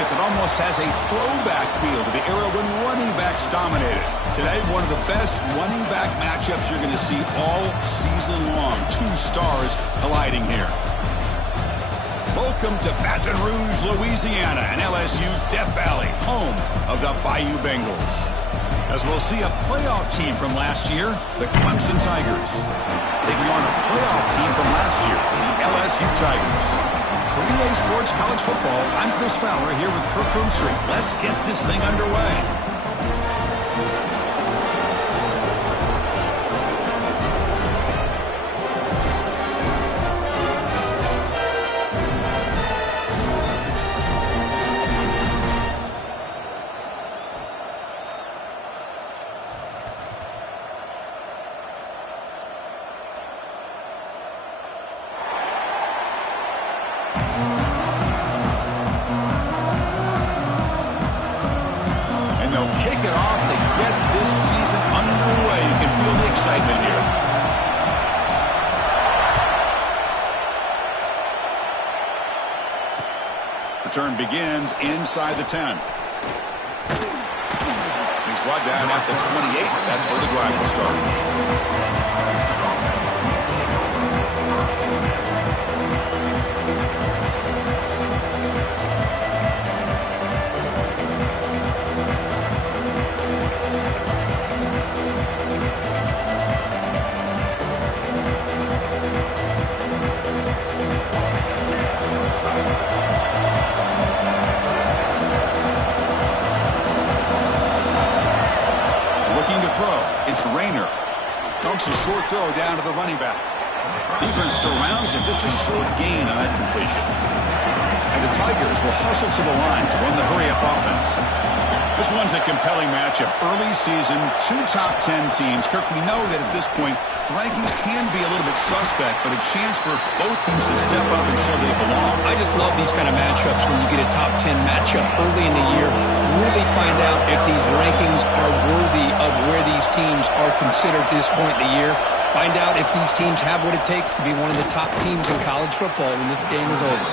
matchup that almost has a throwback feel to the era when running backs dominated. Today, one of the best running back matchups you're going to see all season long. Two stars colliding here. Welcome to Baton Rouge, Louisiana, and LSU's Death Valley, home of the Bayou Bengals. As we'll see a playoff team from last year, the Clemson Tigers, taking on a playoff team from last year, the LSU Tigers. For EA Sports College Football, I'm Chris Fowler here with Kirk Street. Let's get this thing underway. Return begins inside the 10. He's brought down at the 28. That's where the drive will start. It's Rayner. Dumps a short throw down to the running back. Defense surrounds him. Just a short gain on that completion. And the Tigers will hustle to the line to run the hurry-up offense. This one's a compelling matchup. Early season, two top 10 teams. Kirk, we know that at this point, the rankings can be a little bit suspect, but a chance for both teams to step up and show they belong. I just love these kind of matchups when you get a top 10 matchup early in the year. Really find out if these rankings are worthy of where these teams are considered at this point in the year. Find out if these teams have what it takes to be one of the top teams in college football when this game is over.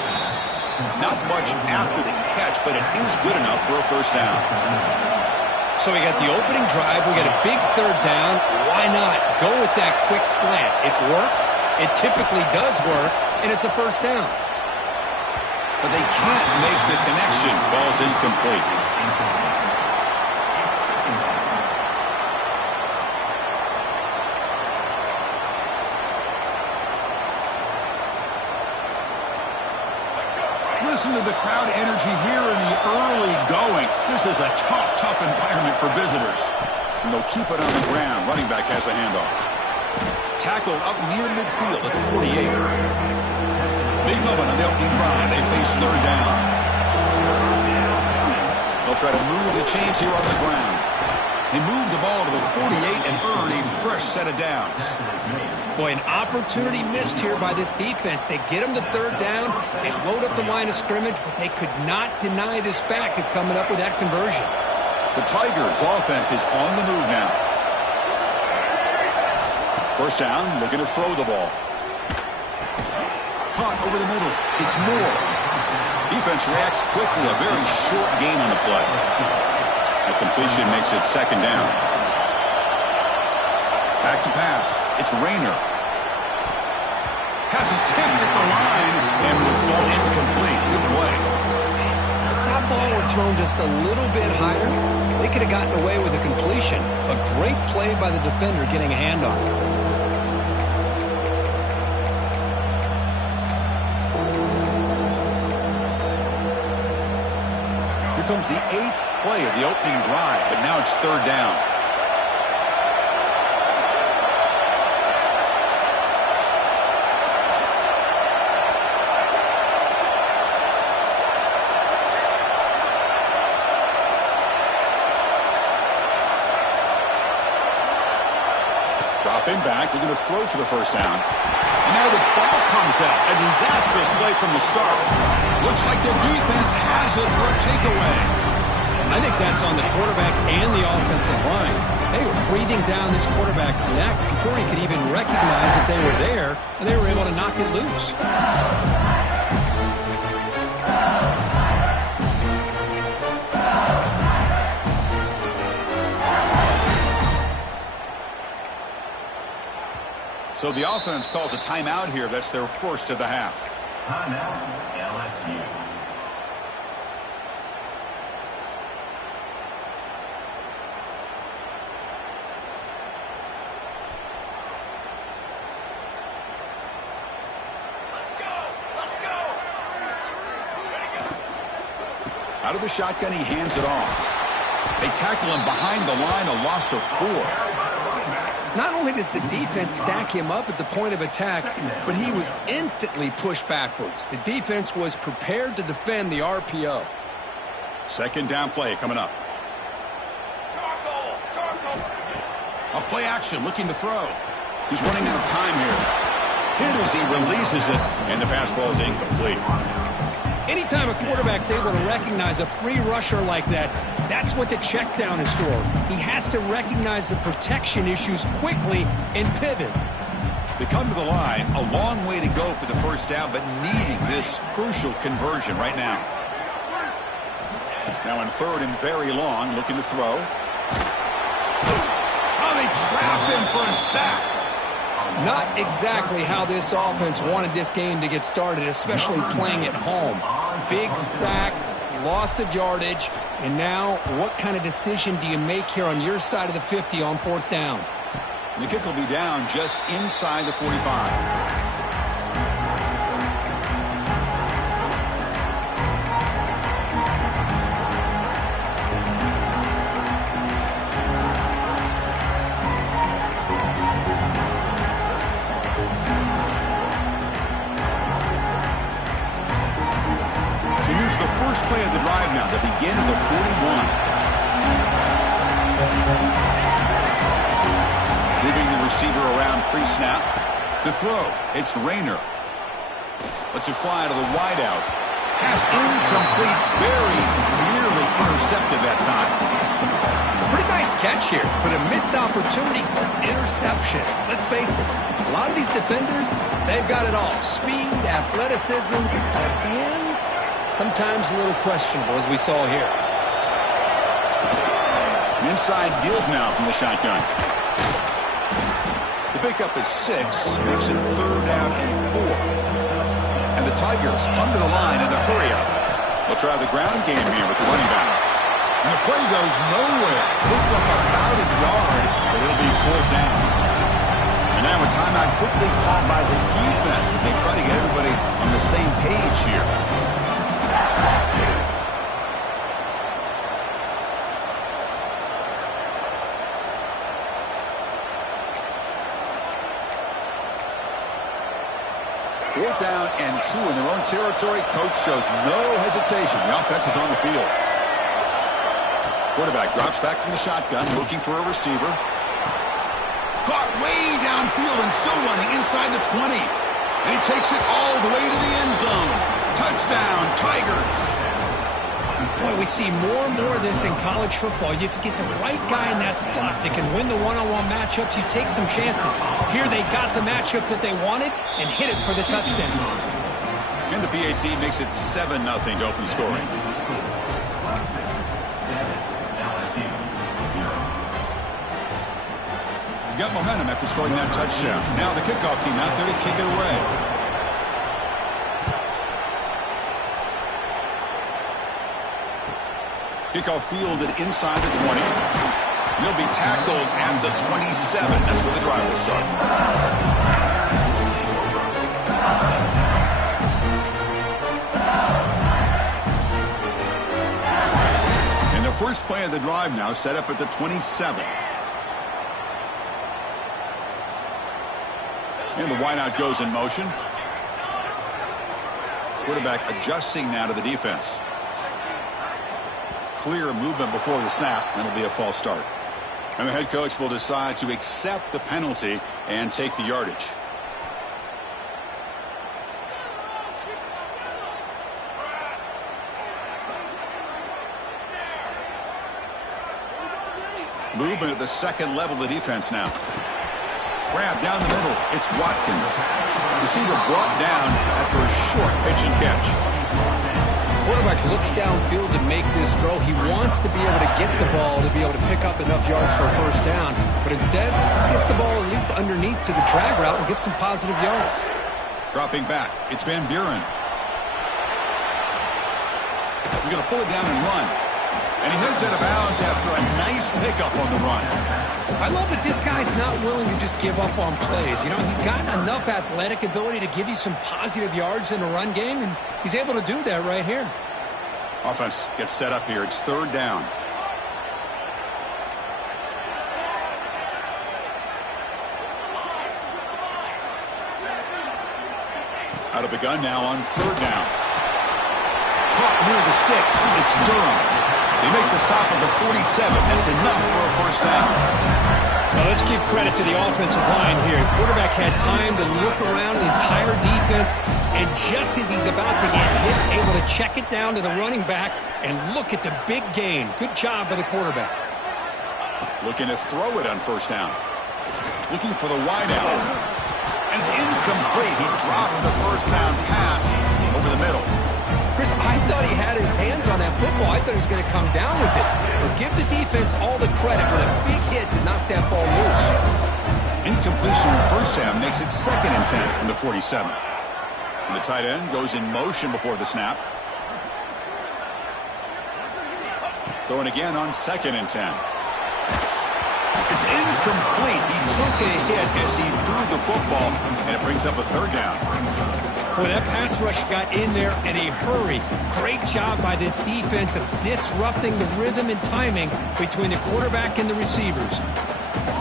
Not much after the catch, but it is good enough for a first down. So we got the opening drive. We got a big third down. Why not go with that quick slant? It works. It typically does work, and it's a first down. But they can't make the connection. Ball's incomplete. Listen to the crowd energy here in the early going. This is a tough environment for visitors. And they'll keep it on the ground. Running back has the handoff. Tackled up near midfield at the 48. Big moment on the opening drive. They face third down. They'll try to move the chains here on the ground. They move the ball to the 48 and earn a fresh set of downs. Boy, an opportunity missed here by this defense. They get them to third down. They load up the line of scrimmage, but they could not deny this back of coming up with that conversion. The Tigers' offense is on the move now. First down, looking to throw the ball. Caught over the middle. It's Moore. Defense reacts quickly. A very short gain on the play. That completion makes it second down. Back to pass. It's Rayner. Pass is tipped at the line and will fall incomplete. Good play. If that ball were thrown just a little bit higher, they could have gotten away with a completion. A great play by the defender getting a hand on it. Here comes the 8th play of the opening drive, but now it's third down. Dropping back, they're going to throw for the first down. And now the ball comes out. A disastrous play from the start. Looks like the defense has it for a takeaway. I think that's on the quarterback and the offensive line. They were breathing down this quarterback's neck before he could even recognize that they were there, and they were able to knock it loose. So the offense calls a timeout here. That's their first of the half. Timeout, LSU. Out of the shotgun, he hands it off. They tackle him behind the line, a loss of 4. Not only does the defense stack him up at the point of attack, but he was instantly pushed backwards. The defense was prepared to defend the RPO. Second down play coming up. A play action, looking to throw. He's running out of time here. Hit as he releases it, and the pass ball is incomplete. Anytime a quarterback's able to recognize a free rusher like that, that's what the check down is for. He has to recognize the protection issues quickly and pivot. They come to the line, a long way to go for the first down, but needing this crucial conversion right now. Now in third and very long, looking to throw. Oh, they trap him for a sack. Not exactly how this offense wanted this game to get started, especially playing at home. Big sack, loss of yardage, and now what kind of decision do you make here on your side of the 50 on fourth down? The kick will be down just inside the 45. Play of the drive now, the begin of the 41. Moving the receiver around pre-snap. To throw, it's Rayner. Lets it fly to the wideout. Pass incomplete, very nearly intercepted that time. Pretty nice catch here, but a missed opportunity for interception. Let's face it, a lot of these defenders, they've got it all. Speed, athleticism, but hands, sometimes a little questionable, as we saw here. Inside deals now from the shotgun. The pickup is 6, makes it third down and 4. And the Tigers come to the line in the hurry-up. They'll try the ground game here with the running back. And the play goes nowhere. Picked up about a yard, but it'll be fourth down. And now a timeout quickly called by the defense as they try to get everybody on the same page here. Fourth down and 2 in their own territory. Coach shows no hesitation. The offense is on the field. Quarterback drops back from the shotgun, looking for a receiver. Caught way downfield and still running inside the 20. And he takes it all the way to the end zone. Touchdown, Tigers. Boy, we see more and more of this in college football. If you get the right guy in that slot that can win the one-on-one matchups, you take some chances. Here they got the matchup that they wanted and hit it for the touchdown. And the PAT makes it 7-0 to open scoring. Got momentum after scoring that touchdown. Now the kickoff team out there to kick it away. Kickoff fielded inside the 20. He'll be tackled at the 27. That's where the drive will start. And the first play of the drive now set up at the 27. And the wideout goes in motion. Quarterback adjusting now to the defense. Clear movement before the snap, and it'll be a false start. And the head coach will decide to accept the penalty and take the yardage. Movement at the second level of the defense now. Grab down the middle. It's Watkins. Receiver brought down after a short pitch and catch. quarterback looks downfield to make this throw. He wants to be able to get the ball to be able to pick up enough yards for a first down. But instead, he gets the ball at least underneath to the drag route and gets some positive yards. Dropping back, it's Van Buren. He's going to pull it down and run. And he heads out of bounds after a nice pickup on the run. I love that this guy's not willing to just give up on plays. You know, he's got enough athletic ability to give you some positive yards in the run game, and he's able to do that right here. Offense gets set up here. It's third down. Out of the gun now on third down. Caught near the sticks. It's Durham. They make the stop at the 47. That's enough for a first down. Well, let's give credit to the offensive line here. The quarterback had time to look around the entire defense, and just as he's about to get hit, able to check it down to the running back, and look at the big gain. Good job by the quarterback. Looking to throw it on first down. Looking for the wideout. And it's incomplete. He dropped the first down pass over the middle. Chris, I thought he had his hands on that football. I thought he was going to come down with it. But give the defense all the credit with a big hit to knock that ball loose. Incompletion on first down makes it 2nd and 10 from the 47. And the tight end goes in motion before the snap. Throwing again on 2nd and 10. It's incomplete. He took a hit as he threw the football, and it brings up a third down. Boy, that pass rush got in there in a hurry. Great job by this defense of disrupting the rhythm and timing between the quarterback and the receivers.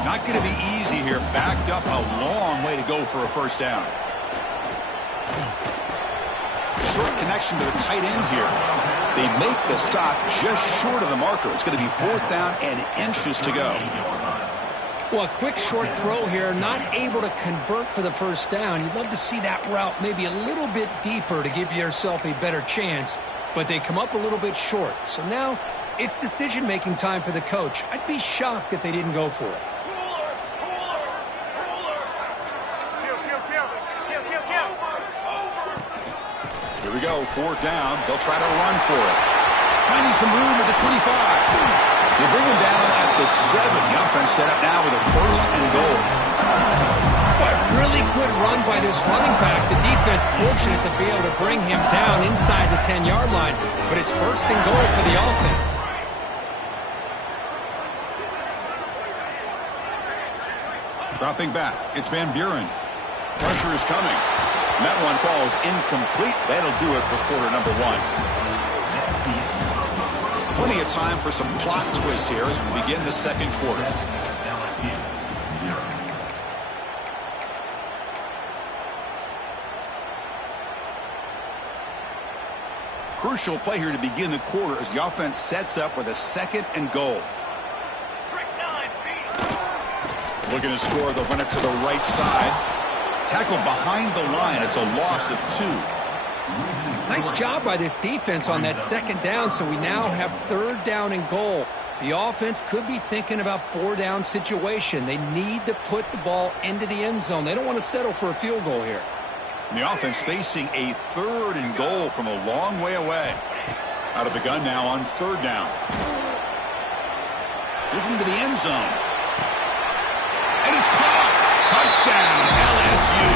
Not going to be easy here. Backed up a long way to go for a first down. Short connection to the tight end here. They make the stop just short of the marker. It's going to be 4th down and inches to go. Well, a quick short throw here, not able to convert for the first down. You'd love to see that route maybe a little bit deeper to give yourself a better chance, but they come up a little bit short. So now it's decision-making time for the coach. I'd be shocked if they didn't go for it. Here we go, 4th down. They'll try to run for it. Finding some room at the 25. They bring him down at the 7. The offense set up now with a 1st and goal. What really good run by this running back. The defense fortunate to be able to bring him down inside the 10-yard line, but it's 1st and goal for the offense. Dropping back, it's Van Buren. Pressure is coming. And that one falls incomplete. That'll do it for quarter number 1. Plenty of time for some plot twists here as we begin the second quarter. Crucial play here to begin the quarter as the offense sets up with a 2nd and goal. Looking to score, they'll run it to the right side. Tackled behind the line. It's a loss of 2. Nice job by this defense on that 2nd down, so we now have 3rd down and goal. The offense could be thinking about 4-down situation. They need to put the ball into the end zone. They don't want to settle for a field goal here. And the offense facing a 3rd and goal from a long way away. Out of the gun now on 3rd down. Looking to the end zone. And it's caught. Touchdown, LSU.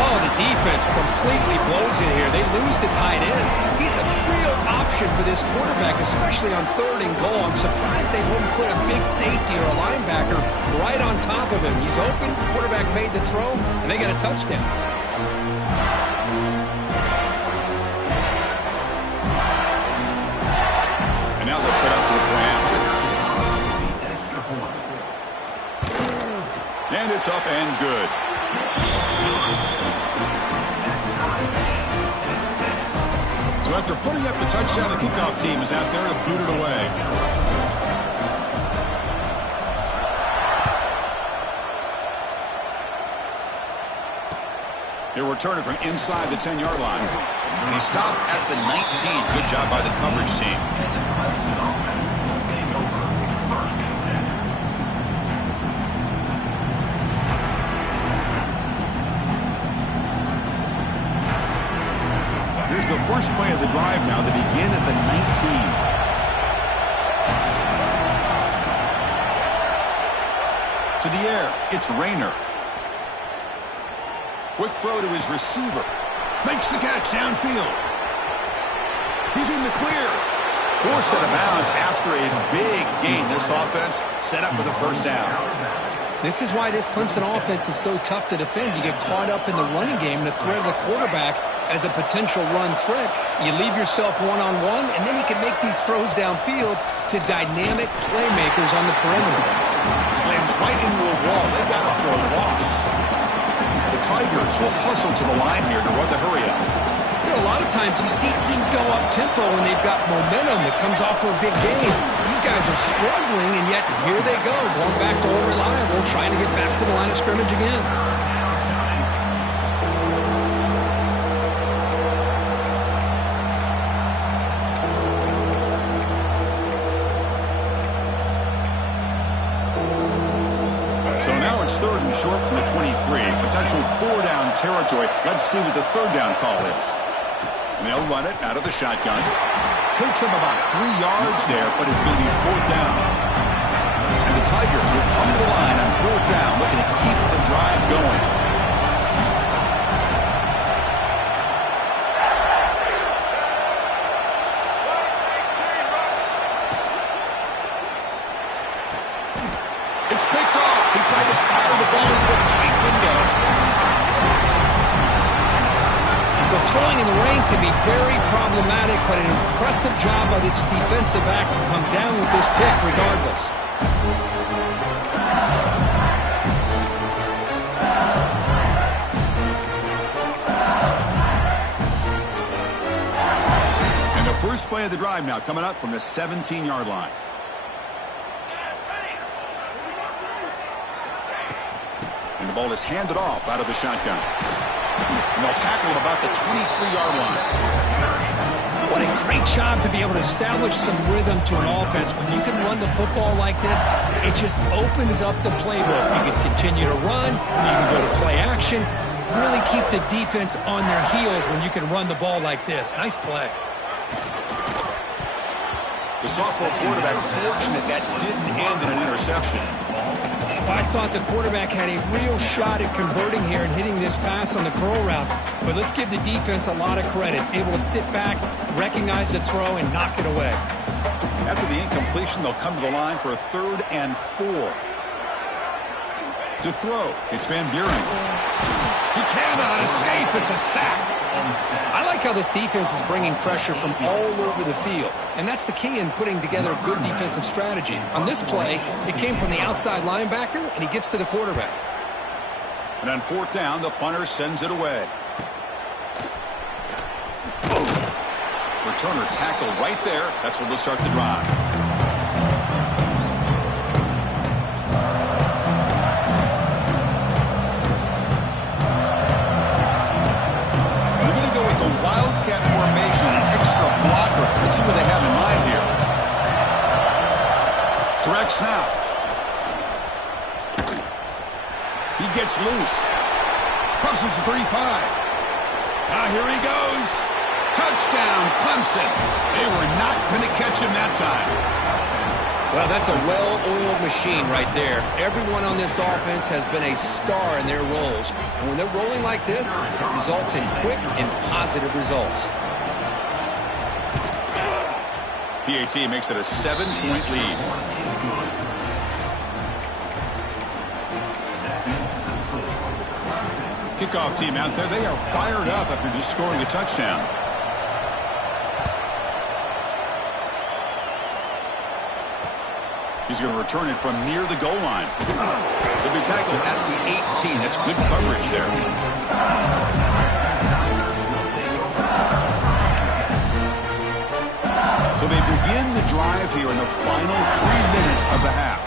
Oh, the defense completely blows it here. They lose the tight end. He's a real option for this quarterback, especially on 3rd and goal. I'm surprised they wouldn't put a big safety or a linebacker right on top of him. He's open, quarterback made the throw, and they got a touchdown. And now they'll set up for the play action. And it's up and good. So after putting up the touchdown, the kickoff team is out there to boot it away. They're returning from inside the 10-yard line. And he stopped at the 19. Good job by the coverage team. the first play of the drive now. They begin at the 19. To the air, it's Rayner. Quick throw to his receiver. Makes the catch downfield. He's in the clear. Forced out of bounds after a big gain. This offense set up with a first down. This is why this Clemson offense is so tough to defend. You get caught up in the running game, the threat of the quarterback as a potential run threat. You leave yourself one-on-one, and then he can make these throws downfield to dynamic playmakers on the perimeter. Slams right into a wall. They got him for a loss. The Tigers will hustle to the line here to run the hurry-up. You know, a lot of times you see teams go up-tempo when they've got momentum. It comes off for a big game. These guys are struggling, and yet here they go, going back to old reliable, trying to get back to the line of scrimmage again. So now it's 3rd and short from the 23. Potential 4-down territory. Let's see what the 3rd down call is. And they'll run it out of the shotgun. Takes him about 3 yards there, but it's going to be 4th down. And the Tigers will come to the line on 4th down, looking to keep the drive going. It's picked off. He tried to fire the ball into a tight window. Well, throwing in the rain can be very problematic, but an impressive job by its defensive back to come down with this pick regardless. And the first play of the drive now coming up from the 17-yard line. And the ball is handed off out of the shotgun. And they'll tackle him about the 23-yard line. What a great job to be able to establish some rhythm to an offense. When you can run the football like this, it just opens up the playbook. You can continue to run. You can go to play action. You really keep the defense on their heels when you can run the ball like this. Nice play. The sophomore quarterback fortunate that didn't end in an interception. I thought the quarterback had a real shot at converting here and hitting this pass on the curl route. But let's give the defense a lot of credit. Able to sit back, recognize the throw, and knock it away. After the incompletion, they'll come to the line for a 3rd and 4. To throw, it's Van Buren. He cannot escape. It's a sack. I like how this defense is bringing pressure from all over the field. And that's the key in putting together a good defensive strategy. On this play, it came from the outside linebacker, and he gets to the quarterback. And on 4th down, the punter sends it away. Returner tackle right there. That's where they'll start the drive. We're going to go with the Wildcat formation, an extra blocker. Let's see what they have in mind here. Direct snap. He gets loose. Crosses the 35. Here he goes. Touchdown, Clemson. They were not going to catch him that time. Well, that's a well-oiled machine right there. Everyone on this offense has been a star in their roles. And when they're rolling like this, it results in quick and positive results. PAT makes it a 7-point lead. Kickoff team out there. They are fired up after just scoring a touchdown. He's going to return it from near the goal line. He'll be tackled at the 18. That's good coverage there. So they begin the drive here in the final 3 minutes of the half.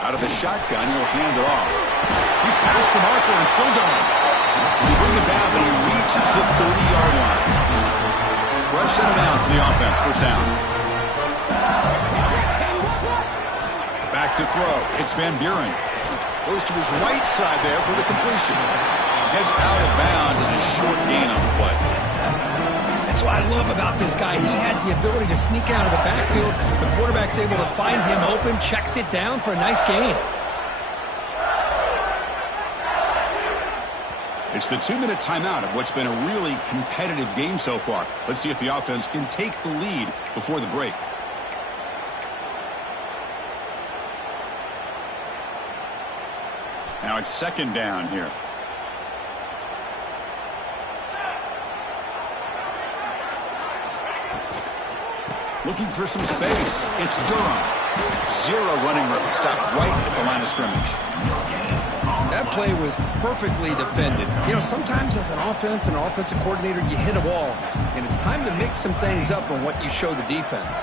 Out of the shotgun, he'll hand it off. He's past the marker and still going. He bring it down, but he reaches the 30-yard line. Fresh set of downs for the offense. First down. Back to throw. It's Van Buren. Goes to his right side there for the completion. Heads out of bounds as a short gain on the play. That's what I love about this guy. He has the ability to sneak out of the backfield. The quarterback's able to find him open, checks it down for a nice gain. It's the 2-minute timeout of what's been a really competitive game so far. Let's see if the offense can take the lead before the break. Now it's second down here. Looking for some space. It's Durham. Zero running room. Stop right at the line of scrimmage. That play was perfectly defended. You know, sometimes as an offense and an offensive coordinator, you hit a wall, and it's time to mix some things up on what you show the defense.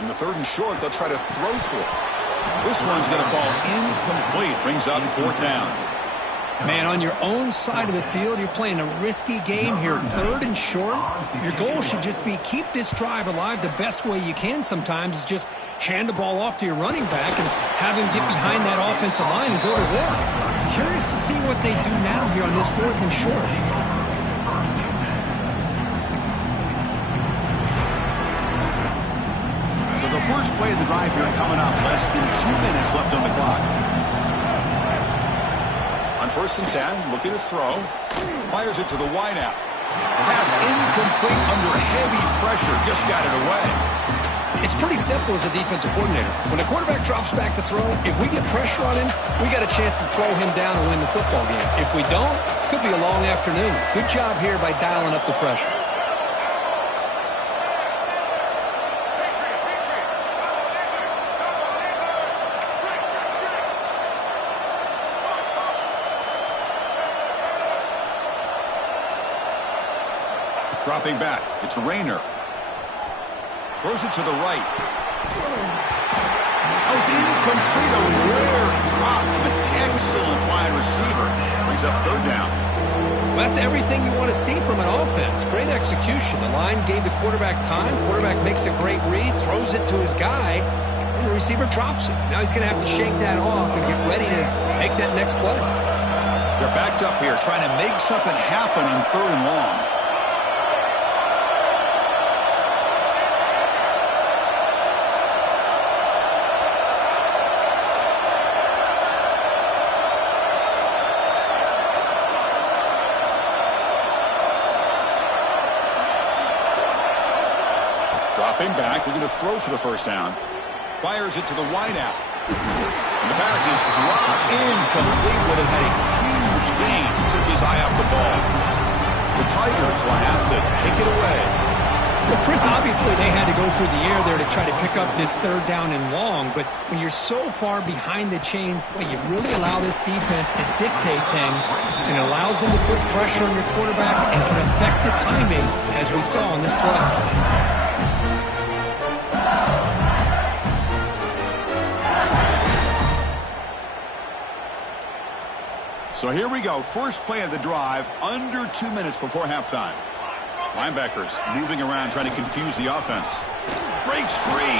In the 3rd and short, they'll try to throw for it. This one's going to fall incomplete. Brings up 4th down. Man, on your own side of the field, you're playing a risky game here. 3rd and short. Your goal should just be keep this drive alive the best way you can sometimes is just hand the ball off to your running back and have him get behind that offensive line and go to work. Curious to see what they do now here on this 4th and short. So the first play of the drive here coming up. Less than 2 minutes left on the clock. On 1st and 10, looking to throw. Fires it to the wideout. Pass incomplete under heavy pressure. Just got it away. It's pretty simple as a defensive coordinator. When a quarterback drops back to throw, if we get pressure on him, we got a chance to slow him down and win the football game. If we don't, could be a long afternoon. Good job here by dialing up the pressure. Dropping back. It's Rayner. Throws it to the right. Oh, it's incomplete. A rare drop from an excellent wide receiver. Brings up 3rd down. Well, that's everything you want to see from an offense. Great execution. The line gave the quarterback time. Quarterback makes a great read, throws it to his guy, and the receiver drops it. Now he's going to have to shake that off and get ready to make that next play. They're backed up here trying to make something happen on 3rd and long. Dropping back, looking to throw for the 1st down. Fires it to the wideout. And the pass is dropped incomplete. Would have had a huge gain. Took his eye off the ball. The Tigers will have to kick it away. Well, Chris, obviously they had to go through the air there to try to pick up this 3rd down and long. But when you're so far behind the chains, boy, you really allow this defense to dictate things. And it allows them to put pressure on your quarterback and can affect the timing, as we saw on this play. So here we go. First play of the drive, under 2 minutes before halftime. Linebackers moving around, trying to confuse the offense. Breaks free.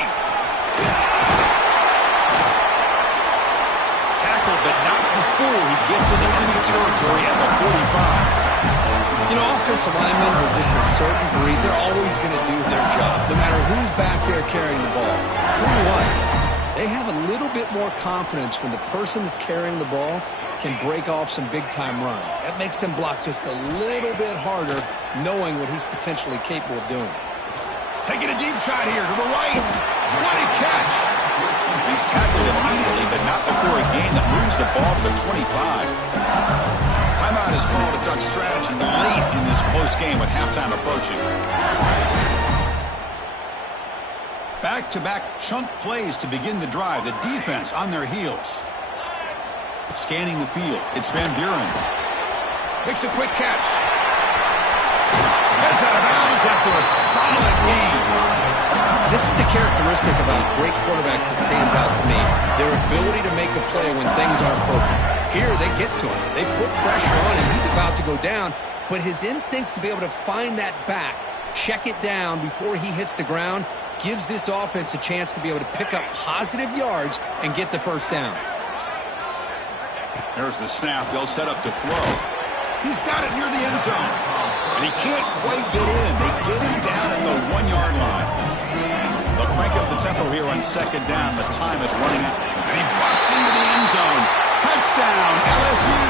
Tackled, but not before he gets into enemy territory at the 45. You know, offensive linemen are just a certain breed. They're always going to do their job, no matter who's back there carrying the ball. I'll tell you what, they have a little bit more confidence when the person that's carrying the ball can break off some big-time runs. That makes them block just a little bit harder, knowing what he's potentially capable of doing. Taking a deep shot here to the right. What a catch. He's tackled immediately, but not before a gain that moves the ball to the 25. Timeout is called a duck strategy late in this close game with halftime approaching. Back-to-back chunk plays to begin the drive. The defense on their heels. Scanning the field. It's Van Buren. Makes a quick catch. Heads out of bounds after a solid game. This is the characteristic about great quarterbacks that stands out to me. Their ability to make a play when things aren't perfect. Here they get to him. They put pressure on him. He's about to go down, but his instincts to be able to find that back, check it down before he hits the ground, gives this offense a chance to be able to pick up positive yards and get the first down. There's the snap. They'll set up to throw. He's got it near the end zone. And he can't quite get in. They get him down at the 1-yard line. They'll crank up the tempo here on second down. The time is running out. And he busts into the end zone. Touchdown, LSU.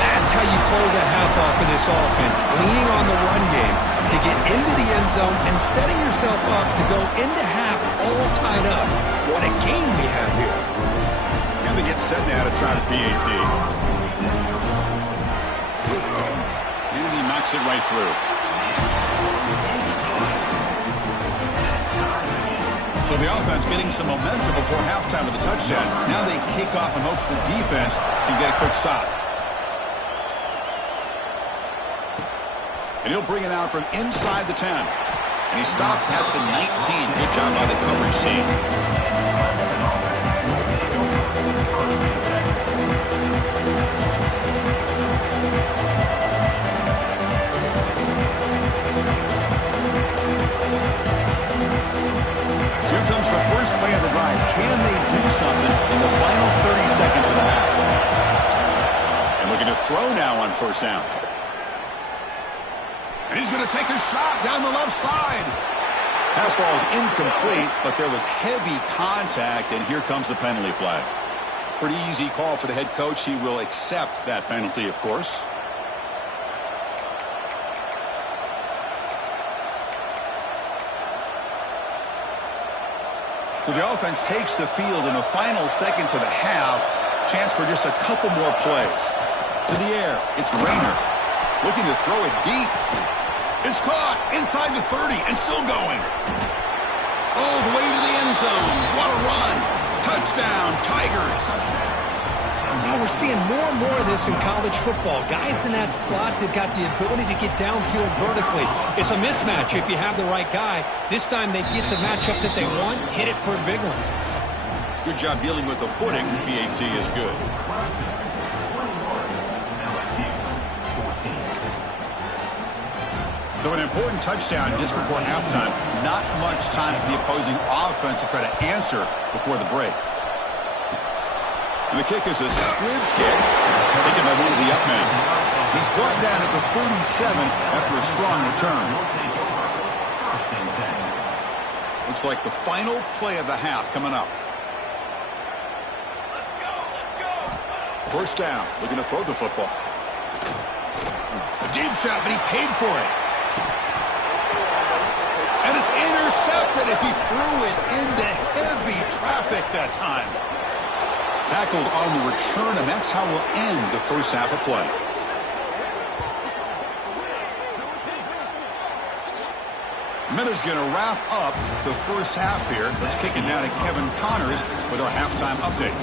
That's how you close a half off of this offense, leaning on the run game to get into the end zone and setting yourself up to go into half all tied up. What a game we have here. And they get set now to try the PAT. And he knocks it right through. So the offense getting some momentum before halftime with a touchdown. Now they kick off and hopes the defense can get a quick stop. And he'll bring it out from inside the 10. And he stopped at the 19. Good job by the coverage team. Here comes the first play of the drive. Can they do something in the final 30 seconds of the half? And looking to throw now on first down. And he's going to take a shot down the left side. Pass ball is incomplete, but there was heavy contact, and here comes the penalty flag. Pretty easy call for the head coach. He will accept that penalty, of course. So the offense takes the field in the final seconds of the half. Chance for just a couple more plays. To the air, it's Rayner. Looking to throw it deep. It's caught inside the 30 and still going. All the way to the end zone. What a run. Touchdown, Tigers. Now we're seeing more and more of this in college football. Guys in that slot that got the ability to get downfield vertically. It's a mismatch if you have the right guy. This time they get the matchup that they want, hit it for a big one. Good job dealing with the footing. PAT is good. So an important touchdown just before halftime. Not much time for the opposing offense to try to answer before the break. And the kick is a squib kick taken by one of the up men. He's brought down at the 37 after a strong return. Looks like the final play of the half coming up. First down, looking to throw the football. A deep shot, but he paid for it. And it's intercepted as he threw it into heavy traffic that time. Tackled on the return, and that's how we'll end the first half of play. Miller's going to wrap up the first half here. Let's kick it down to Kevin Connors with our halftime update.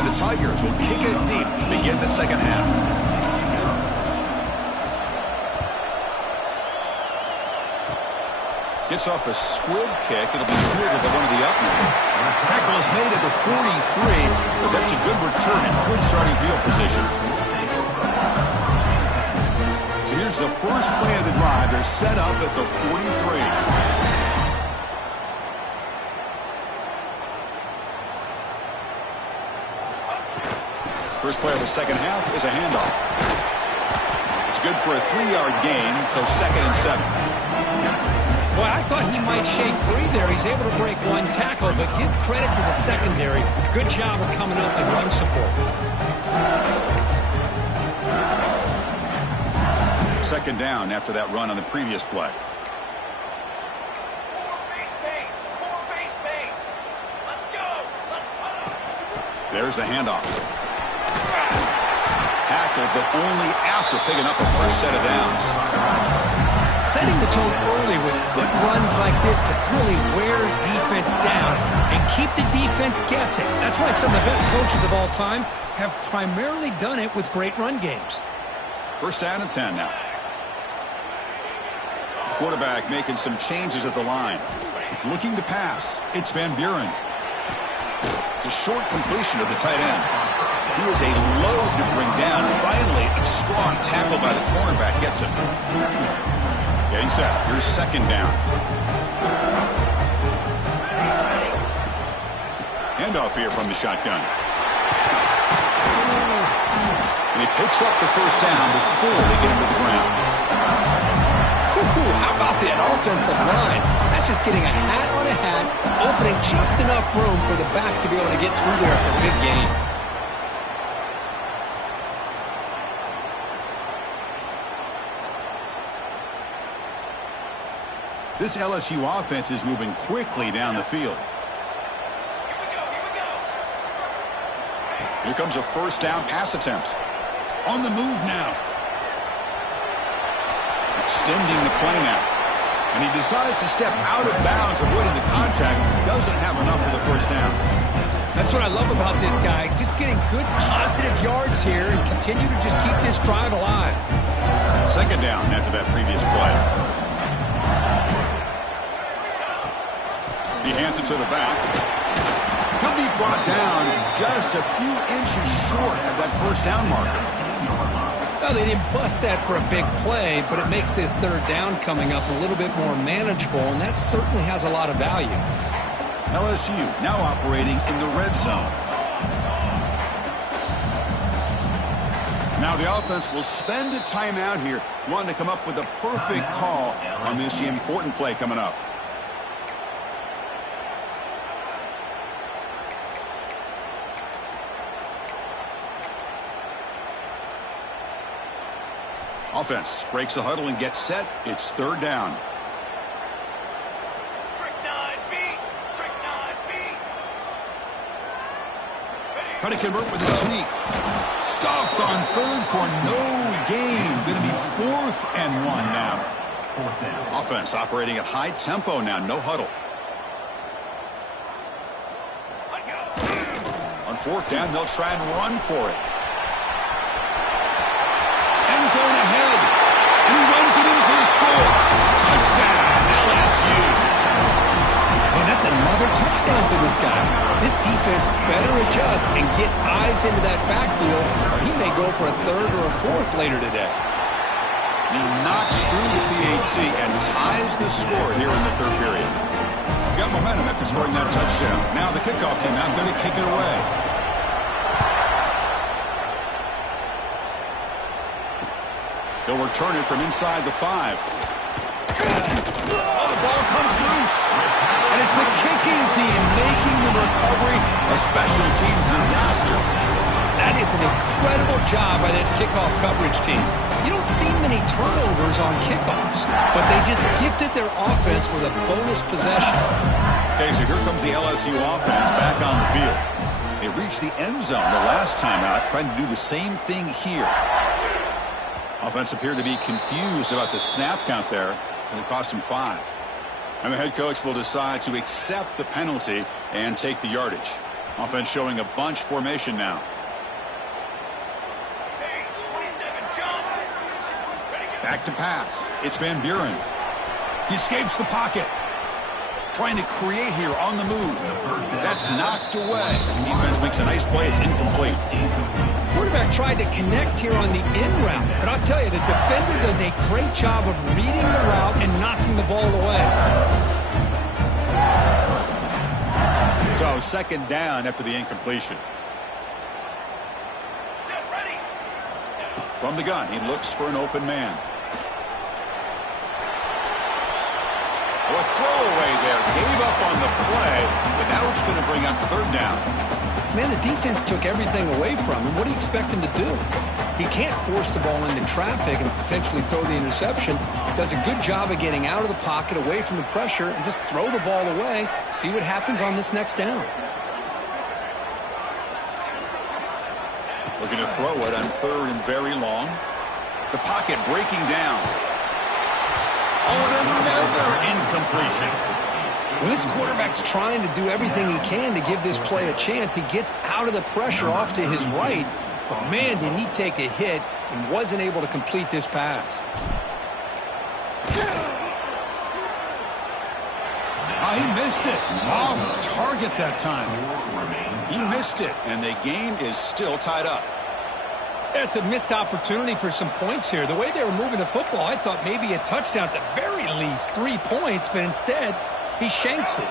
And the Tigers will kick it deep to begin the second half. Gets off a squib kick. It'll be fielded by one of the up men. Tackle is made at the 43, but that's a good return and good starting field position. So here's the first play of the drive. They're set up at the 43. First play of the second half is a handoff. It's good for a 3-yard gain, so 2nd and 7. Boy, I thought he might shake free there. He's able to break one tackle, but give credit to the secondary. Good job of coming up and run support. Second down after that run on the previous play. There's the handoff. Tackled, but only after picking up a first set of downs. Setting the tone early with good runs like this can really wear defense down and keep the defense guessing. That's why some of the best coaches of all time have primarily done it with great run games. First down and 10 now. Quarterback making some changes at the line. Looking to pass. It's Van Buren. It's a short completion of the tight end. He was a load to bring down. And finally, a strong tackle by the cornerback gets him. Getting set. Here's second down. Handoff here from the shotgun. And he picks up the first down before they get him to the ground. How about that offensive line? That's just getting a hat on a hat, opening just enough room for the back to be able to get through there for a big gain. This LSU offense is moving quickly down the field. Here comes a first down pass attempt. On the move now. Extending the play now. And he decides to step out of bounds, avoiding the contact. Doesn't have enough for the first down. That's what I love about this guy. Just getting good positive yards here and continue to just keep this drive alive. Second down after that previous play. He hands it to the back. He'll be brought down just a few inches short of that first down marker. Well, they didn't bust that for a big play, but it makes this third down coming up a little bit more manageable, and that certainly has a lot of value. LSU now operating in the red zone. Now the offense will spend a timeout here, wanting to come up with a perfect call on this important play coming up. Offense breaks the huddle and gets set. It's third down. Trying to convert with a sneak. Stopped on third for no gain. Going to be 4th and 1 now. Offense operating at high tempo now. No huddle. On 4th down, they'll try and run for it. End zone ahead. And he runs it in for the score. Touchdown, LSU. And that's another touchdown for this guy. This defense better adjust and get eyes into that backfield, or he may go for a 3rd or a 4th later today. He knocks through the PAT and ties the score here in the third period. Got momentum after scoring that touchdown. Now the kickoff team out there to kick it away. They'll return it from inside the 5. Oh, the ball comes loose. And it's the kicking team making the recovery a special teams disaster. That is an incredible job by this kickoff coverage team. You don't see many turnovers on kickoffs, but they just gifted their offense with a bonus possession. Okay, so here comes the LSU offense back on the field. They reached the end zone the last time out, trying to do the same thing here. Offense appeared to be confused about the snap count there. It'll cost him 5. And the head coach will decide to accept the penalty and take the yardage. Offense showing a bunch formation now. Back to pass. It's Van Buren. He escapes the pocket. Trying to create here on the move. That's knocked away. Defense makes a nice play. It's incomplete. Quarterback tried to connect here on the in route, but I'll tell you, the defender does a great job of reading the route and knocking the ball away. So second down after the incompletion. From the gun, he looks for an open man. A throwaway there. Gave up on the play, but now it's going to bring up third down. Man, the defense took everything away from him. What do you expect him to do? He can't force the ball into traffic and potentially throw the interception. Does a good job of getting out of the pocket, away from the pressure, and just throw the ball away. See what happens on this next down. Looking to throw it on third and very long. The pocket breaking down. Oh, and another incompletion. When this quarterback's trying to do everything he can to give this play a chance, he gets out of the pressure off to his right. But, man, did he take a hit and wasn't able to complete this pass. Oh, he missed it. Off target that time. He missed it, and the game is still tied up. That's a missed opportunity for some points here. The way they were moving the football, I thought maybe a touchdown at the very least, 3 points, but instead, he shanks it.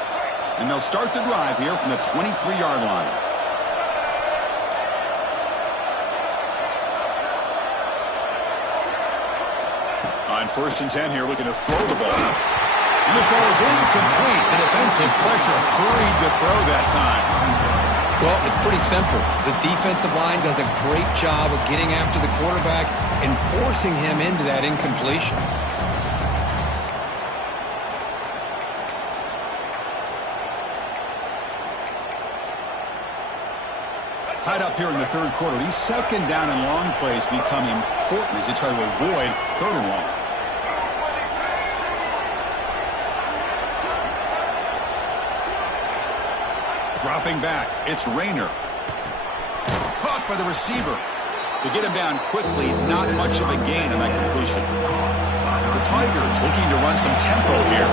And they'll start the drive here from the 23-yard line. On 1st and 10 here, looking to throw the ball. And it falls incomplete. The defensive pressure hurried to throw that time. Well, it's pretty simple. The defensive line does a great job of getting after the quarterback and forcing him into that incompletion. Tied up here in the 3rd quarter. These 2nd down and long plays become important as they try to avoid 3rd and long. Dropping back, it's Rayner. Caught by the receiver. They get him down quickly, not much of a gain on that completion. The Tigers looking to run some tempo here.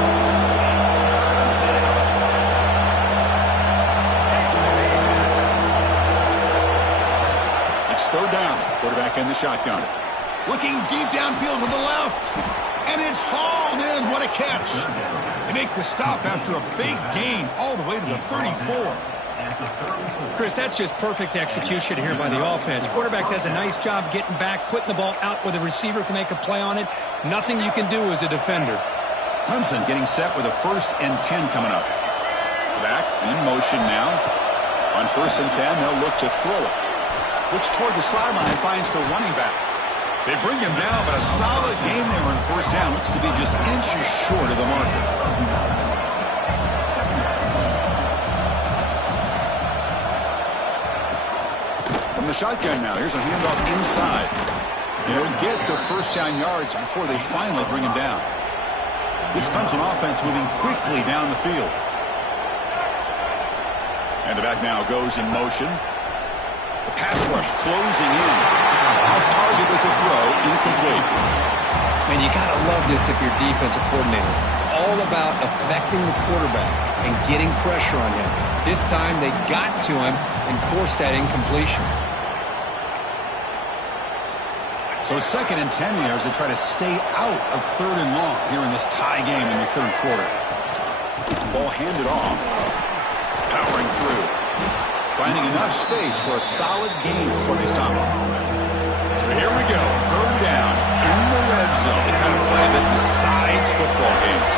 It's 3rd down. Quarterback in the shotgun. Looking deep downfield to the left. And it's hauled in. What a catch. They make the stop after a big gain all the way to the 34. Chris, that's just perfect execution here by the offense. Quarterback does a nice job getting back, putting the ball out where the receiver can make a play on it. Nothing you can do as a defender. Clemson getting set with a 1st and 10 coming up. Back in motion now. On 1st and 10, they'll look to throw it. Looks toward the sideline, finds the running back. They bring him down, but a solid game there on 1st down. Looks to be just inches short of the marker. From the shotgun now, here's a handoff inside. They'll get the 1st down yards before they finally bring him down. This Clemson offense moving quickly down the field. And the back now goes in motion. The pass rush closing in. Off target with the throw, incomplete. Man, you got to love this if you're defensive coordinator. It's all about affecting the quarterback and getting pressure on him. This time they got to him and forced that incompletion. So 2nd and 10 here as they try to stay out of 3rd and long here in this tie game in the 3rd quarter. Ball handed off. Powering through. Finding enough space for a solid gain before they stop him. So here we go. 3rd down in the red zone. The kind of play that decides football games.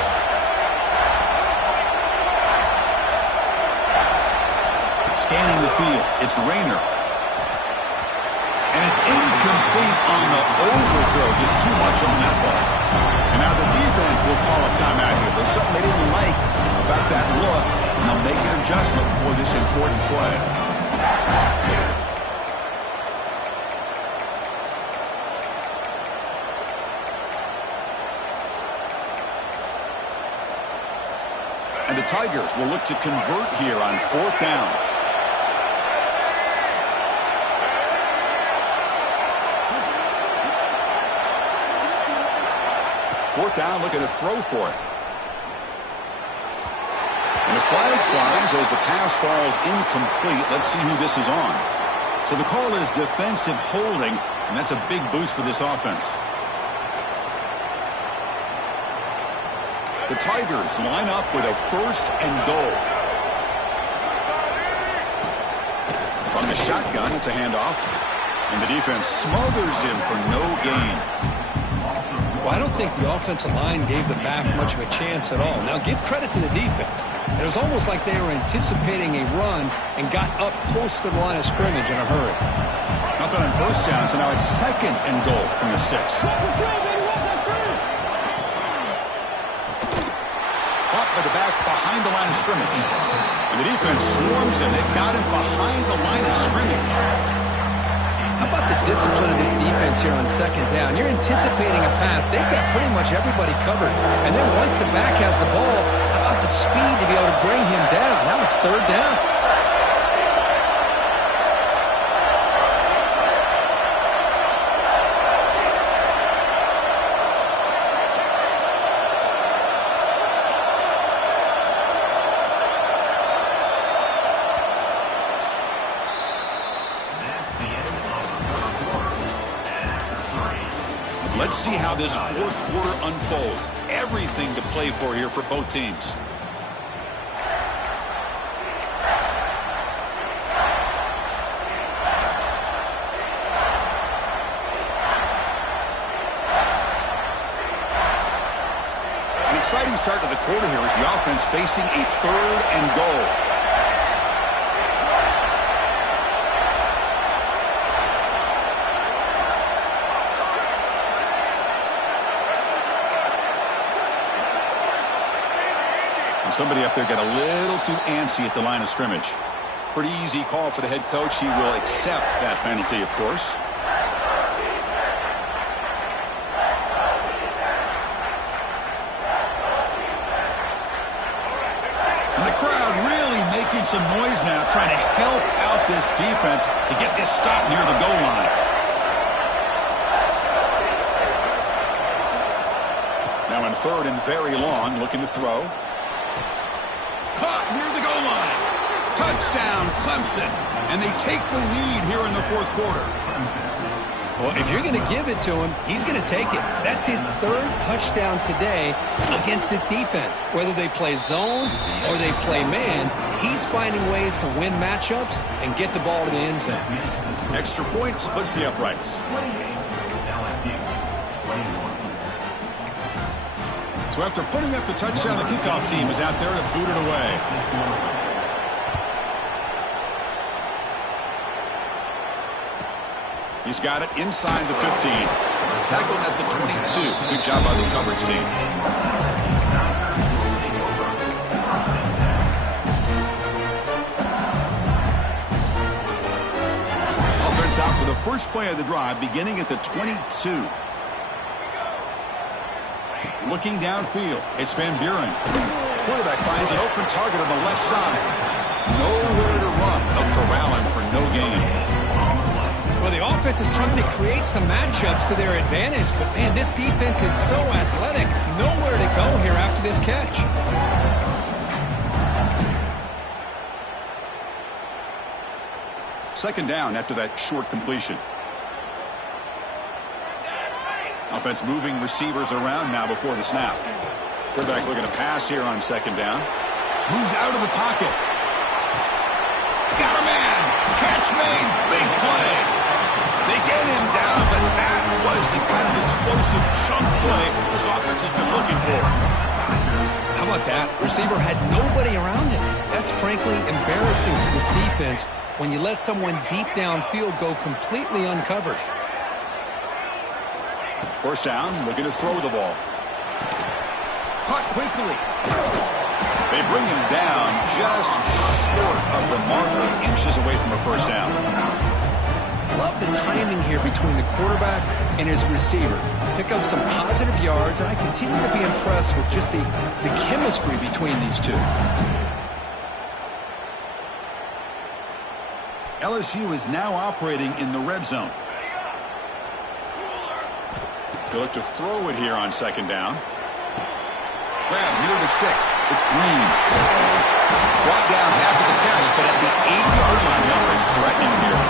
Scanning the field. It's Rayner. And it's incomplete on the overthrow. Just too much on that ball. And now the defense will call a timeout here. There's something they didn't like about that look. And they'll make an adjustment for this important play. And the Tigers will look to convert here on 4th down. Fourth down, looking to throw for it. And the flag flies as the pass falls incomplete. Let's see who this is on. So the call is defensive holding, and that's a big boost for this offense. The Tigers line up with a 1st and goal. From the shotgun, it's a handoff. And the defense smothers him for no gain. Well, I don't think the offensive line gave the back much of a chance at all. Now, give credit to the defense. It was almost like they were anticipating a run and got up close to the line of scrimmage in a hurry. Nothing on 1st down, so now it's 2nd and goal from the 6. Caught by the back behind the line of scrimmage. And the defense swarms him. They've got him behind the line of scrimmage. How about the discipline of this defense here on 2nd down? You're anticipating a pass. They've got pretty much everybody covered. And then once the back has the ball, how about the speed to be able to bring him down? Now it's 3rd down. see how this fourth quarter unfolds. Everything to play for here for both teams. An exciting start to the quarter here as the offense facing a 3rd and goal. Somebody up there got a little too antsy at the line of scrimmage. Pretty easy call for the head coach. He will accept that penalty, of course. And the crowd really making some noise now, trying to help out this defense to get this stop near the goal line. Now in 3rd and very long, looking to throw. Caught near the goal line. Touchdown, Clemson. And they take the lead here in the 4th quarter. Well, if you're going to give it to him, he's going to take it. That's his 3rd touchdown today against this defense. Whether they play zone or they play man, he's finding ways to win matchups and get the ball to the end zone. Extra point splits the uprights. So after putting up the touchdown, the kickoff team is out there to boot it away. He's got it inside the 15. Tackled at the 22. Good job by the coverage team. Offense out for the first play of the drive, beginning at the 22. Looking downfield, it's Van Buren. Quarterback finds an open target on the left side. Nowhere to run. No corralling for no gain. Well, the offense is trying to create some matchups to their advantage, but man, this defense is so athletic. Nowhere to go here after this catch. Second down after that short completion. Offense moving receivers around now before the snap. Quarterback looking to pass here on second down. Moves out of the pocket. Got a man. Catch made. Big play. They get him down, but that was the kind of explosive chunk play this offense has been looking for. How about that? Receiver had nobody around him. That's frankly embarrassing for this defense when you let someone deep downfield go completely uncovered. First down, looking to throw the ball. Caught quickly. They bring him down just short of the marker, inches away from a first down. Love the timing here between the quarterback and his receiver. Pick up some positive yards, and I continue to be impressed with just the chemistry between these two. LSU is now operating in the red zone. They'll look to throw it here on second down. Grab near the sticks. It's Green. Brought down after the catch, but at the 8-yard line, the offense threatening here.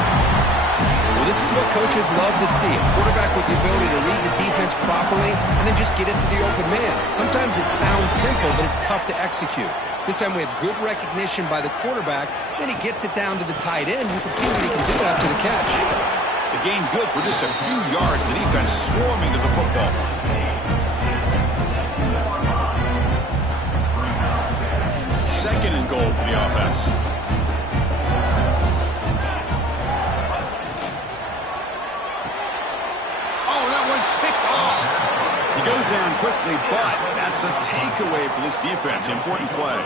Well, this is what coaches love to see. A quarterback with the ability to read the defense properly and then just get it to the open man. Sometimes it sounds simple, but it's tough to execute. This time we have good recognition by the quarterback. Then he gets it down to the tight end. You can see what he can do after the catch. The gain good for just a few yards. The defense swarming to the football. Second and goal for the offense. Oh, that one's picked off. He goes down quickly, but that's a takeaway for this defense. Important play.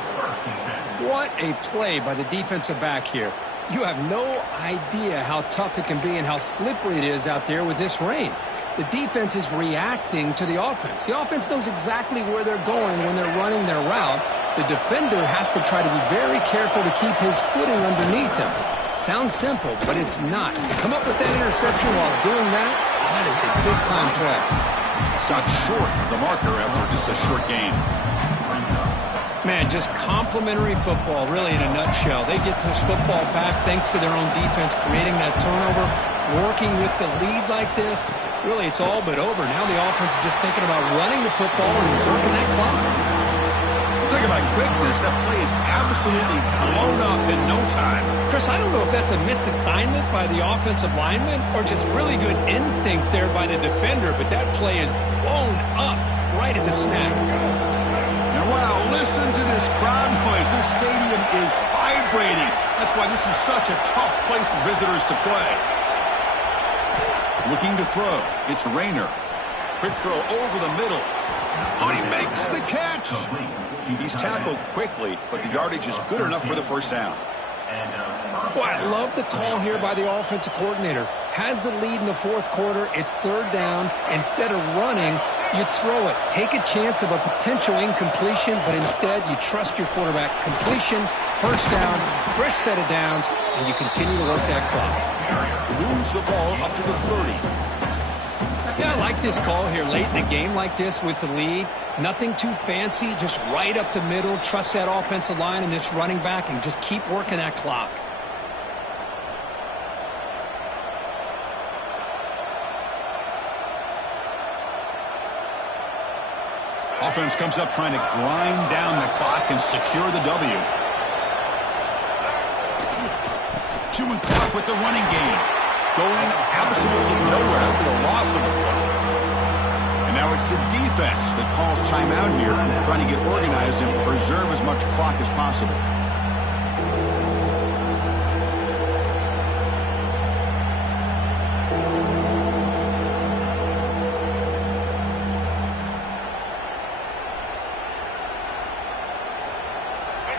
What a play by the defensive back here. You have no idea how tough it can be and how slippery it is out there with this rain. The defense is reacting to the offense. The offense knows exactly where they're going when they're running their route. The defender has to try to be very careful to keep his footing underneath him. Sounds simple, but it's not. You come up with that interception while doing that, that is a big-time play. Stopped short of the marker after just a short gain. Man, just complimentary football, really, in a nutshell. They get this football back thanks to their own defense, creating that turnover, working with the lead like this. Really, it's all but over. Now the offense is just thinking about running the football and working that clock. Talking about quickness, that play is absolutely blown up in no time. Chris, I don't know if that's a misassignment by the offensive lineman or just really good instincts there by the defender, but that play is blown up right at the snap. And wow, listen to this crowd noise. This stadium is vibrating. That's why this is such a tough place for visitors to play. Looking to throw. It's Rayner. Quick throw over the middle. Oh, he makes the catch. He's tackled quickly, but the yardage is good enough for the first down. Boy, I love the call here by the offensive coordinator. Has the lead in the fourth quarter. It's third down. Instead of running, you throw it. Take a chance of a potential incompletion, but instead you trust your quarterback. Completion, first down, fresh set of downs, and you continue to work that clock. Moves the ball up to the 30. Yeah, I like this call here late in the game like this with the lead. Nothing too fancy, just right up the middle. Trust that offensive line and this running back and just keep working that clock. Offense comes up trying to grind down the clock and secure the W. Chewing clock with the running game. Going absolutely nowhere. That would be a loss of the play. And now it's the defense that calls timeout here, trying to get organized and preserve as much clock as possible.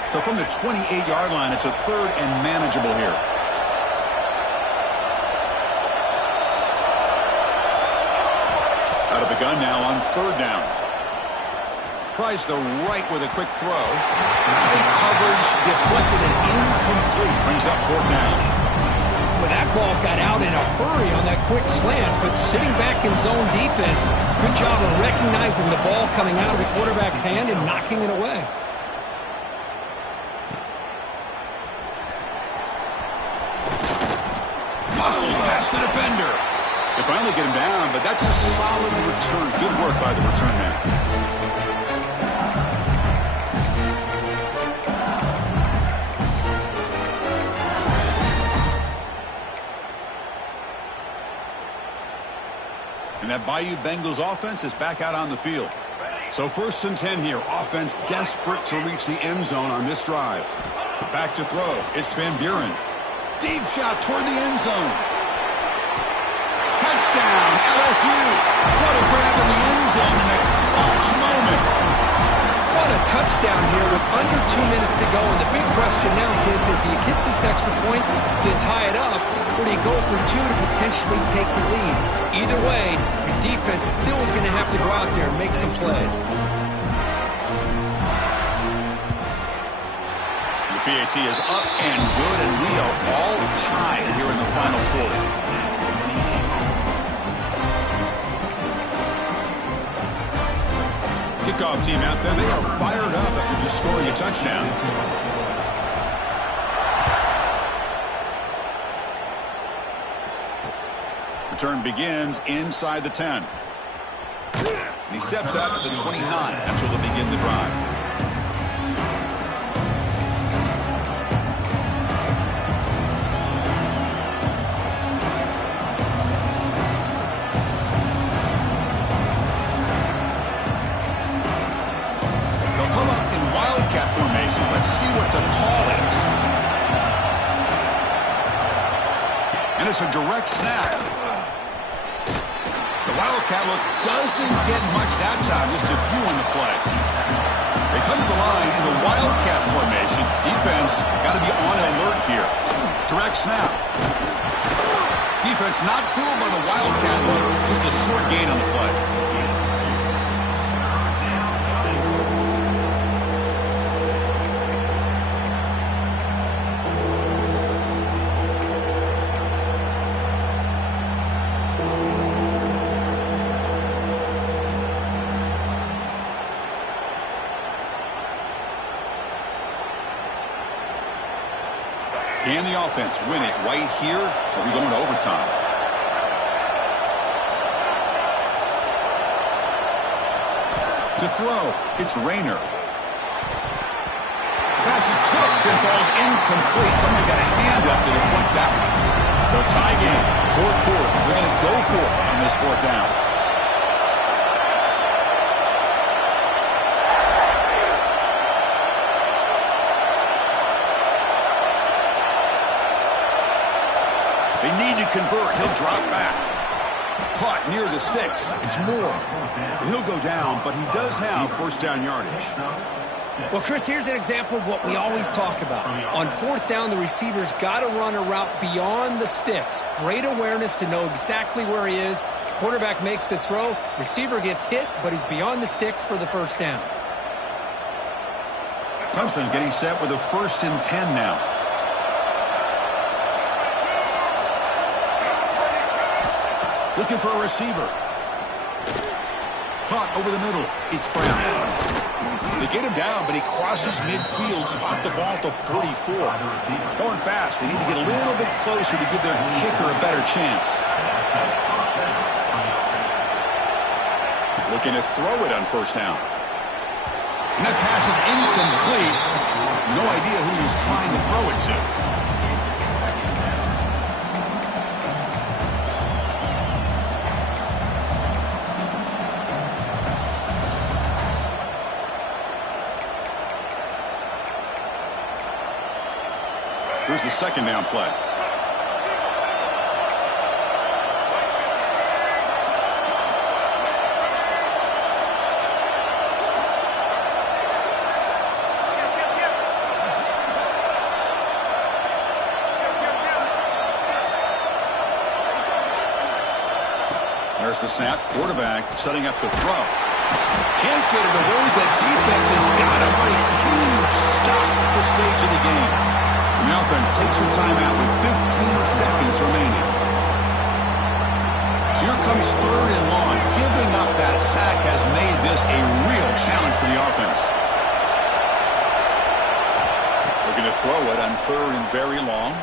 So from the 28-yard line, it's a third and manageable here. Out of the gun now on third down. Tries the right with a quick throw. Tight coverage, deflected and incomplete. Brings up fourth down. Well, that ball got out in a hurry on that quick slant, but sitting back in zone defense, good job of recognizing the ball coming out of the quarterback's hand and knocking it away. Muscles past the defender. They finally get him down, but that's a solid return. Good work by the return man. And that Bayou Bengals offense is back out on the field. So 1st and 10 here. Offense desperate to reach the end zone on this drive. Back to throw. It's Van Buren. Deep shot toward the end zone. Touchdown, LSU. What a grab in the end zone in a clutch moment. What a touchdown here with under 2 minutes to go. And the big question now, Chris, is do you get this extra point to tie it up, or do you go for two to potentially take the lead? Either way, your defense still is going to have to go out there and make some plays. The PAT is up and good, and we are all tied here in the final quarter. Kickoff team out there, they are fired up after just scoring a touchdown. Return begins inside the 10. And he steps out at the 29. That's where they'll begin the drive. Let's see what the call is. And it's a direct snap. The Wildcat look doesn't get much that time, just a few on the play. They come to the line in the Wildcat formation. Defense got to be on alert here. Direct snap. Defense not fooled by the Wildcat look, just a short gain on the play. Can the offense win it right here, or are we going to overtime? To throw, it's Rayner. Pass is tipped and falls incomplete. Someone got a hand up to deflect that one. So tie game, fourth quarter. They're going to go for it on this fourth down. They need to convert. He'll drop back. Caught near the sticks. It's Moore. He'll go down, but he does have first down yardage. Well, Chris, here's an example of what we always talk about. On fourth down, the receiver's got to run a route beyond the sticks. Great awareness to know exactly where he is. Quarterback makes the throw. Receiver gets hit, but he's beyond the sticks for the first down. Clemson getting set with a 1st and 10 now. Looking for a receiver. Caught over the middle. It's Brown. They get him down, but he crosses midfield. Spot the ball to 44. Going fast. They need to get a little bit closer to give their kicker a better chance. Looking to throw it on first down. And that pass is incomplete. No idea who he's trying to throw it to. Here's the second down play. There's the snap. Quarterback setting up the throw. Can't get it away. The defense has got him. What a huge stop at this stage of the game. The offense takes some time out with 15 seconds remaining. So here comes 3rd and long. Giving up that sack has made this a real challenge for the offense. Looking to throw it on 3rd and very long.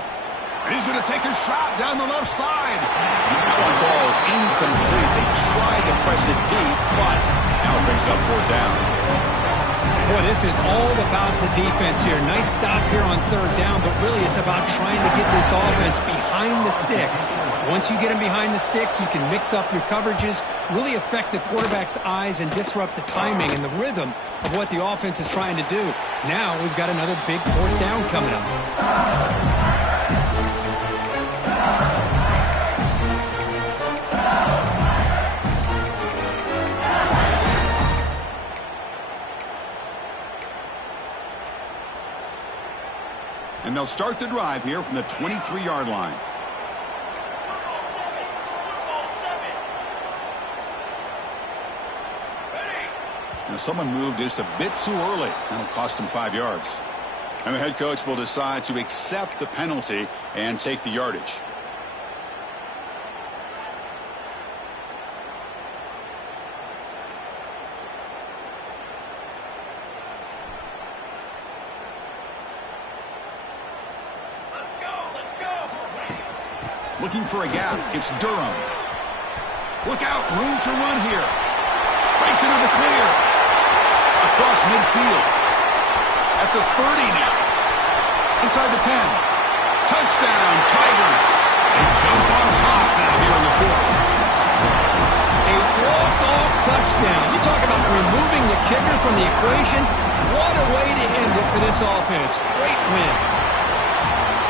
And he's going to take a shot down the left side. That one falls incomplete. They tried to press it deep, but now it brings up 4th down. Boy, this is all about the defense here. Nice stop here on 3rd down, but really it's about trying to get this offense behind the sticks. Once you get them behind the sticks, you can mix up your coverages, really affect the quarterback's eyes and disrupt the timing and the rhythm of what the offense is trying to do. Now we've got another big 4th down coming up. And they'll start the drive here from the 23-yard line. Now someone moved just a bit too early. That'll cost him 5 yards. And the head coach will decide to accept the penalty and take the yardage. Looking for a gap. It's Durham. Look out. Room to run here. Breaks into the clear. Across midfield. At the 30 now. Inside the 10. Touchdown, Tigers. They jump on top now here in the 4th. A walk-off touchdown. You talk about removing the kicker from the equation. What a way to end it for this offense. Great win.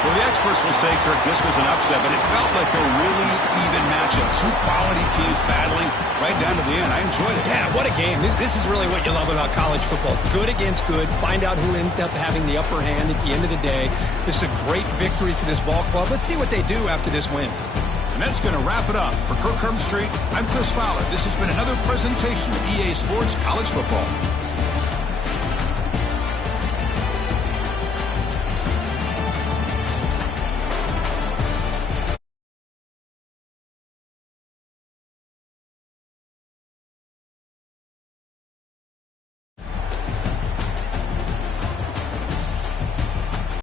Well, the experts will say, Kirk, this was an upset, but it felt like a really even matchup. 2 quality teams battling right down to the end. I enjoyed it. Yeah, what a game. This is really what you love about college football. Good against good. Find out who ends up having the upper hand at the end of the day. This is a great victory for this ball club. Let's see what they do after this win. And that's going to wrap it up. For Kirk Herbstreit, I'm Chris Fowler. This has been another presentation of EA Sports College Football.